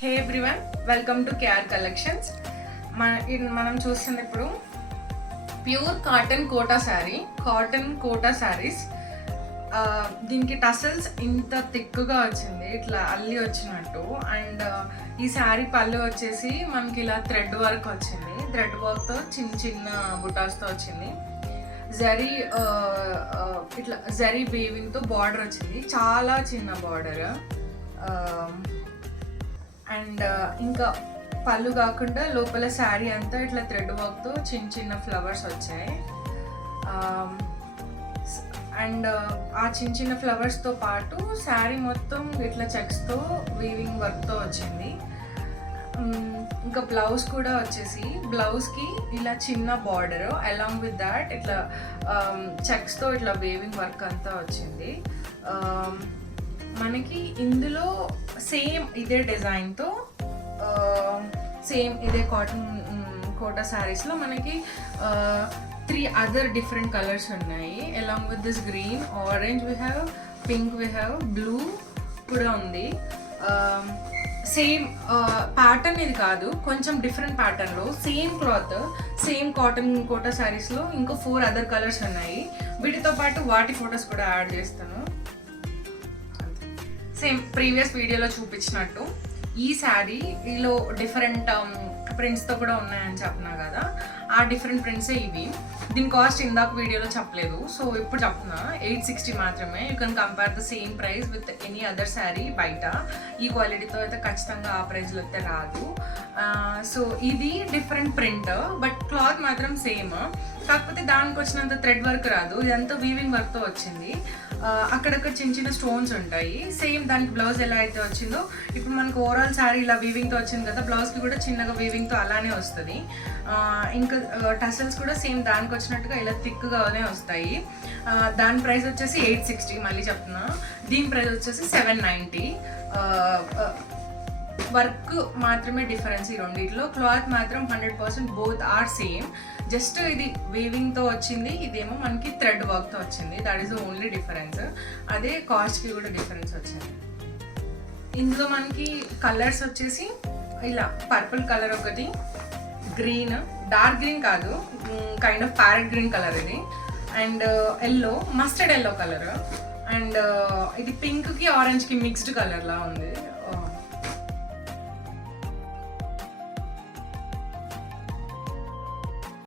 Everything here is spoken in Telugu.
Hey everyone, welcome to KR Collections. మనం చూస్తున్న ఇప్పుడు ప్యూర్ కాటన్ కోటా శారీస్. దీనికి టసల్స్ ఇంత థిక్గా వచ్చింది, ఇట్లా అల్లి వచ్చినట్టు. అండ్ ఈ శారీ పళ్ళు వచ్చేసి మనకి ఇలా థ్రెడ్ వర్క్ వచ్చింది, థ్రెడ్ వర్క్తో చిన్న చిన్న బుటాస్తో వచ్చింది. ఇట్లా జరీ వీవింగ్తో బార్డర్ వచ్చింది, చాలా చిన్న బార్డర్. అండ్ ఇంకా పళ్ళు కాకుండా లోపల శారీ అంతా ఇట్లా థ్రెడ్ వర్క్తో చిన్న చిన్న ఫ్లవర్స్ వచ్చాయి. అండ్ ఆ చిన్న చిన్న ఫ్లవర్స్తో పాటు శారీ మొత్తం ఇట్లా చెక్స్తో వీవింగ్ వర్క్తో వచ్చింది. ఇంకా బ్లౌజ్ కూడా వచ్చేసి బ్లౌజ్కి ఇలా చిన్న బార్డర్ అలాంగ్ విత్ దాట్ ఇట్లా చెక్స్తో ఇట్లా వీవింగ్ వర్క్ అంతా వచ్చింది. మనకి ఇందులో సేమ్ ఇదే డిజైన్తో సేమ్ ఇదే కోటా శారీస్లో మనకి 3 అదర్ డిఫరెంట్ కలర్స్ ఉన్నాయి. Along with this green, orange we have, pink we have, blue కూడా ఉంది. సేమ్ ప్యాటర్న్ ఇది కాదు, కొంచెం డిఫరెంట్ ప్యాటర్న్లో same cloth, same cotton Kota శారీస్లో ఇంకో 4 అదర్ కలర్స్ ఉన్నాయి. వీటితో పాటు వాటి ఫొటోస్ కూడా యాడ్ చేస్తాను. సేమ్ ప్రీవియస్ వీడియోలో చూపించినట్టు ఈ శారీలో డిఫరెంట్ ప్రింట్స్తో కూడా ఉన్నాయని చెప్పినా కదా, ఆ డిఫరెంట్ ప్రింట్సే ఇవి. దీని కాస్ట్ ఇందాక వీడియోలో చెప్పలేదు, సో ఇప్పుడు చెప్తున్నా 860 మాత్రమే. You can compare the same price with any other sari బయట. ఈ క్వాలిటీతో అయితే ఖచ్చితంగా ఆ ప్రైస్లో అయితే రాదు. సో ఇది డిఫరెంట్ ప్రింట్, బట్ క్లాత్ మాత్రం సేమ్. కాకపోతే దానికి వచ్చినంత థ్రెడ్ వర్క్ రాదు, ఇదంతా వీవింగ్ వర్క్తో వచ్చింది. అక్కడక్కడ చిన్న చిన్న స్టోన్స్ ఉంటాయి. సేమ్ దానికి బ్లౌజ్ ఎలా అయితే వచ్చిందో ఇప్పుడు మనకు ఓవరాల్ శారీ ఇలా వీవింగ్తో వచ్చింది కదా, బ్లౌజ్కి కూడా చిన్నగా వీవింగ్తో అలానే వస్తుంది. ఇంకా టసల్స్ కూడా సేమ్ దానికి వచ్చినట్టుగా ఇలా థిక్గానే వస్తాయి. దాని ప్రైస్ వచ్చేసి 860, మళ్ళీ చెప్తున్నా. దీని ప్రైస్ వచ్చేసి 790. వర్క్ మాత్రమే డిఫరెన్స్ ఈ రెండిట్లో. క్లాత్ మాత్రం 100% బోత్ ఆర్ సేమ్. జస్ట్ ఇది వీవింగ్తో వచ్చింది, ఇదేమో మనకి థ్రెడ్ వర్క్తో వచ్చింది. That is the only difference. అదే కాస్ట్కి కూడా డిఫరెన్స్ వచ్చింది. ఇందులో మనకి కలర్స్ వచ్చేసి ఇలా పర్పుల్ కలర్ ఒకటి, గ్రీన్, డార్క్ గ్రీన్ కాదు, kind of parrot green colour ఇది. And yellow, mustard yellow colour. And ఇది పింక్కి ఆరెంజ్కి మిక్స్డ్ కలర్లా ఉంది.